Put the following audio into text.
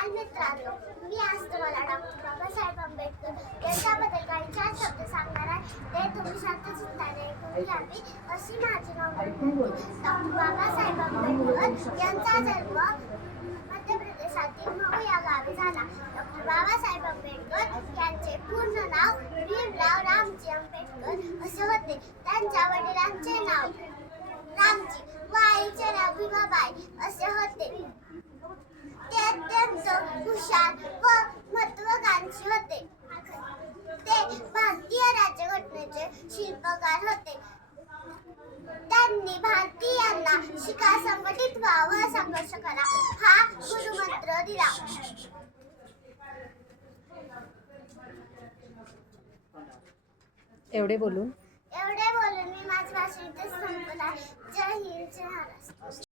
बालमित्रांनो, मी आज तुम्हाला डॉक्टर बाबासाहेब आंबेडकर यांच्याबद्दल काही 4 शब्द सांगणार आहे. ते तुम्ही शांतचित्ताने ऐकून घ्यावी अशी माझी मागणी. डॉक्टर बाबासाहेब आंबेडकर यांचा जन्म मध्य प्रदेशातील मऊ या गावी झाला. डॉक्टर बाबासाहेब आंबेडकर यांचे पूर्ण नाव भीमराव रामजी आंबेडकर असे होते. त्यांच्या वडिलांचे नाव रामजी व आईचे नाव भीमाबाई असे होते. ते अत्यंत हुशार व महत्त्वाकांक्षी होते. ते भारतीय राज्यघटनेचे शिल्पकार होते. त्यांनी भारतीयांना शिका, संघटित व्हा व संघर्ष करा हा गुरुमंत्र दिला. एवढे बोलून मी माझे भाषण इथेच संपवले. जय हिंद, जय महाराष्ट्र.